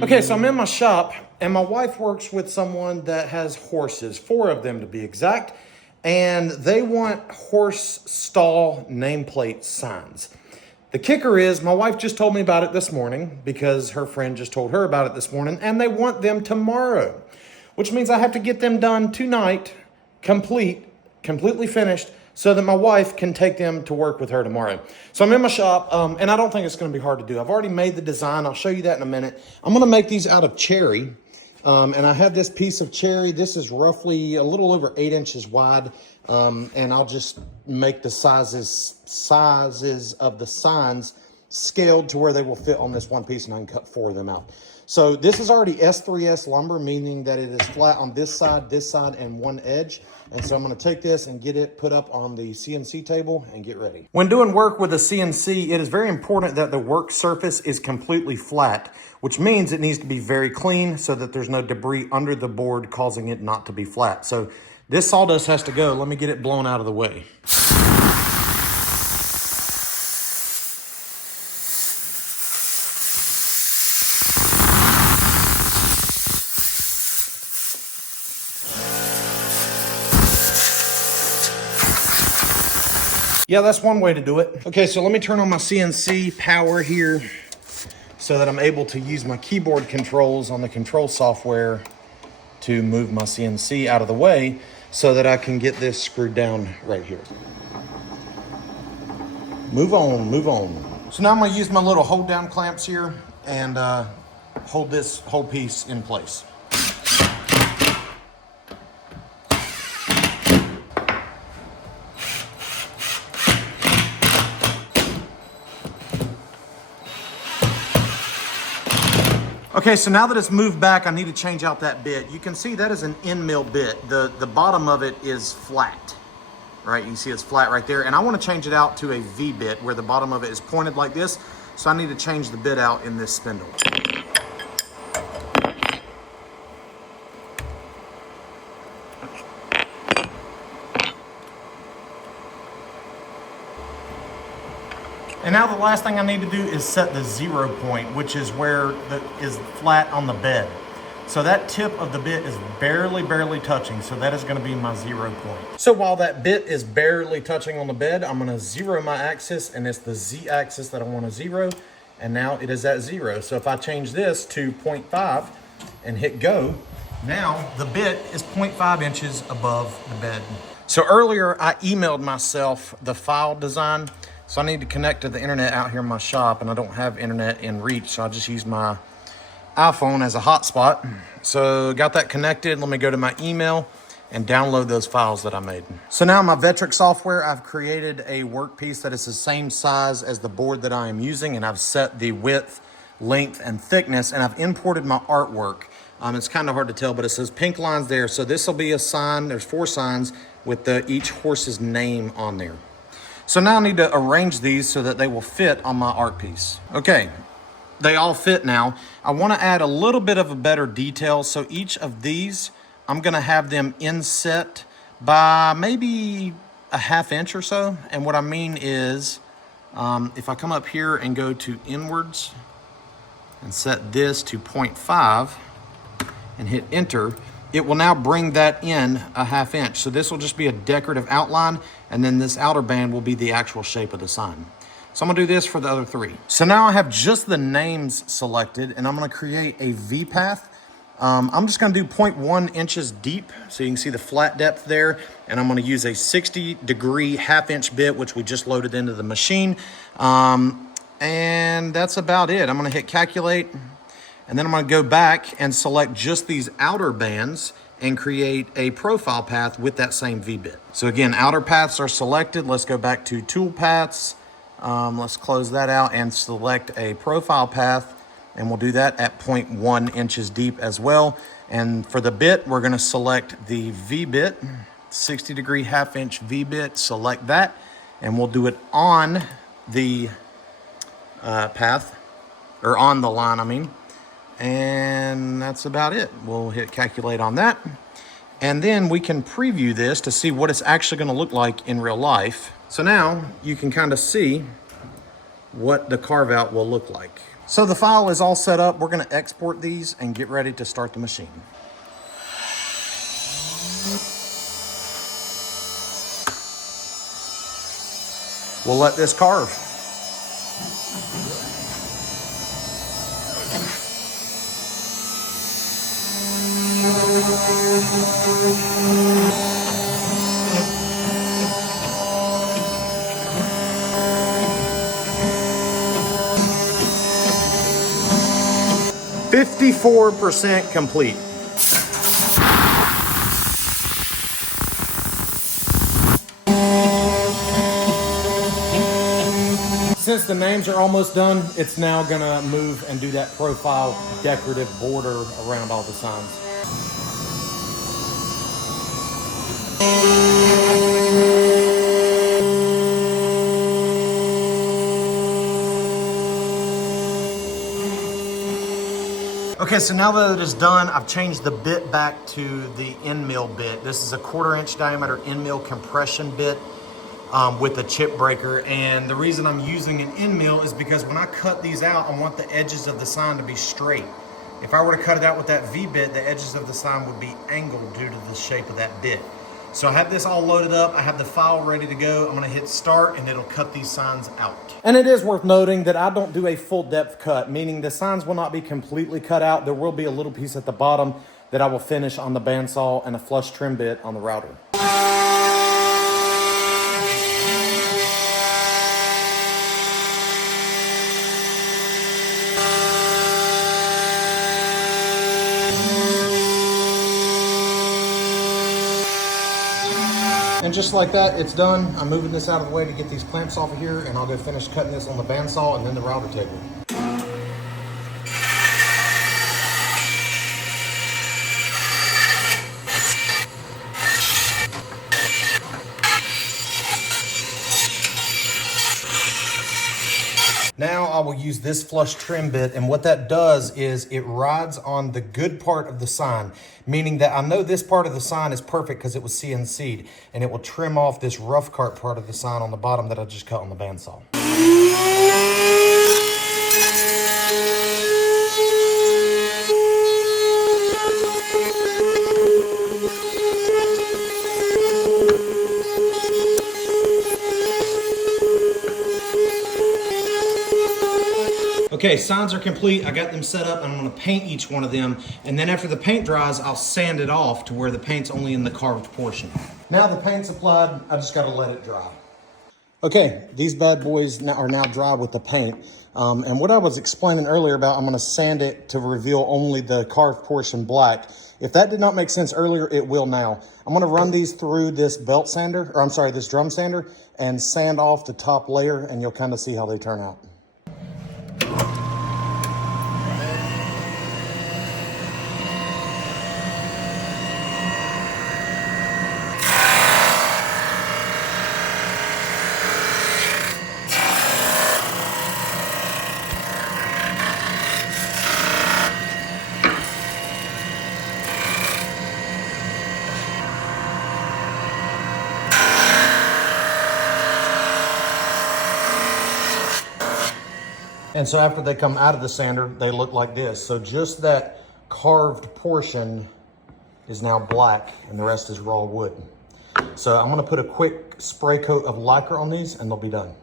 Okay, so I'm in my shop, and my wife works with someone that has horses, 4 of them to be exact, and they want horse stall nameplate signs. The kicker is my wife just told me about it this morning because her friend just told her about it this morning, and they want them tomorrow, which means I have to get them done tonight, completely finished, so that my wife can take them to work with her tomorrow. So I'm in my shop, and I don't think it's going to be hard to do. I've already made the design. I'll show you that in a minute. I'm going to make these out of cherry, and I have this piece of cherry. This is roughly a little over 8 inches wide, and I'll just make the sizes of the signs scaled to where they will fit on this one piece, and I can cut 4 of them out. So this is already S3S lumber, meaning that it is flat on this side, and one edge. And so I'm going to take this and get it put up on the CNC table and get ready. When doing work with a CNC, it is very important that the work surface is completely flat, which means it needs to be very clean so that there's no debris under the board causing it not to be flat. So this sawdust has to go. Let me get it blown out of the way. Yeah, that's one way to do it. Okay, so let me turn on my CNC power here so that I'm able to use my keyboard controls on the control software to move my CNC out of the way so that I can get this screwed down right here. Move on, move on. So now I'm gonna use my little hold down clamps here and hold this whole piece in place. Okay, so now that it's moved back, I need to change out that bit. You can see that is an end mill bit. The bottom of it is flat, right? You can see it's flat right there. And I want to change it out to a V bit where the bottom of it is pointed like this. So I need to change the bit out in this spindle. And now the last thing I need to do is set the 0 point, which is where it is flat on the bed. So that tip of the bit is barely touching. So that is going to be my 0 point. So while that bit is barely touching on the bed, I'm going to 0 my axis, and it's the Z axis that I want to 0. And now it is at 0. So if I change this to 0.5 and hit go, now the bit is 0.5 inches above the bed. So earlier I emailed myself the file design. So I need to connect to the internet out here in my shop, and I don't have internet in reach, so I just use my iPhone as a hotspot. So got that connected. Let me go to my email and download those files that I made. So now in my Vectric software, I've created a workpiece that is the same size as the board that I am using, and I've set the width, length, and thickness, and I've imported my artwork. It's kind of hard to tell, but it says pink lines there. So this will be a sign. There's 4 signs with each horse's name on there. So now I need to arrange these so that they will fit on my art piece. Okay, they all fit now. I want to add a little bit of a better detail. So each of these, I'm going to have them inset by maybe a 1/2 inch or so. And what I mean is, if I come up here and go to inwards and set this to 0.5 and hit enter, it will now bring that in a 1/2 inch. So this will just be a decorative outline, and then this outer band will be the actual shape of the sign. So I'm gonna do this for the other 3. So now I have just the names selected, and I'm gonna create a V path. I'm just gonna do 0.1 inches deep, so you can see the flat depth there, and I'm gonna use a 60-degree 1/2 inch bit, which we just loaded into the machine. And that's about it. I'm gonna hit calculate, and then I'm gonna go back and select just these outer bands and create a profile path with that same V-bit. So again, outer paths are selected. Let's go back to tool paths. Let's close that out and select a profile path, and we'll do that at 0.1 inches deep as well. And for the bit, we're gonna select the V-bit, 60-degree 1/2 inch V-bit, select that, and we'll do it on the path, or on the line, I mean. And that's about it. We'll hit calculate on that. And then we can preview this to see what it's actually going to look like in real life. So now you can kind of see what the carve out will look like. So the file is all set up. We're going to export these and get ready to start the machine. We'll let this carve. "54% complete." Since the names are almost done, it's now gonna move and do that profile decorative border around all the signs. Okay, so now that it is done, I've changed the bit back to the end mill bit. This is a 1/4 inch diameter end mill compression bit with a chip breaker. And the reason I'm using an end mill is because when I cut these out, I want the edges of the sign to be straight. If I were to cut it out with that V-bit, the edges of the sign would be angled due to the shape of that bit. So I have this all loaded up. I have the file ready to go. I'm gonna hit start and it'll cut these signs out. And it is worth noting that I don't do a full depth cut, meaning the signs will not be completely cut out. There will be a little piece at the bottom that I will finish on the bandsaw and a flush trim bit on the router. And just like that, it's done. I'm moving this out of the way to get these clamps off of here, and I'll go finish cutting this on the bandsaw and then the router table. Now I will use this flush trim bit, and what that does is it rides on the good part of the sign, meaning that I know this part of the sign is perfect because it was CNC'd, and it will trim off this rough cut part of the sign on the bottom that I just cut on the bandsaw. Okay, signs are complete. I got them set up. I'm gonna paint each one of them. And then after the paint dries, I'll sand it off to where the paint's only in the carved portion. Now the paint's applied, I just gotta let it dry. Okay, these bad boys are now dry with the paint. And what I was explaining earlier about I'm gonna sand it to reveal only the carved portion black. If that did not make sense earlier, it will now. I'm gonna run these through this belt sander, or I'm sorry, this drum sander, and sand off the top layer, and you'll kind of see how they turn out. And so after they come out of the sander, they look like this. So just that carved portion is now black and the rest is raw wood. So I'm gonna put a quick spray coat of Lycra on these and they'll be done.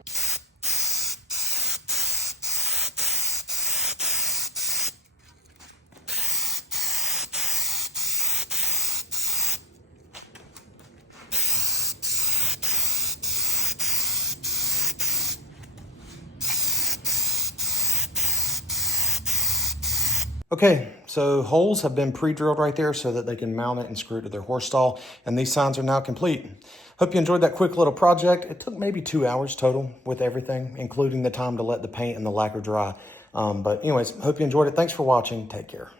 Okay, so holes have been pre-drilled right there so that they can mount it and screw it to their horse stall, and these signs are now complete. Hope you enjoyed that quick little project. It took maybe 2 hours total with everything, including the time to let the paint and the lacquer dry. But anyways, hope you enjoyed it. Thanks for watching. Take care.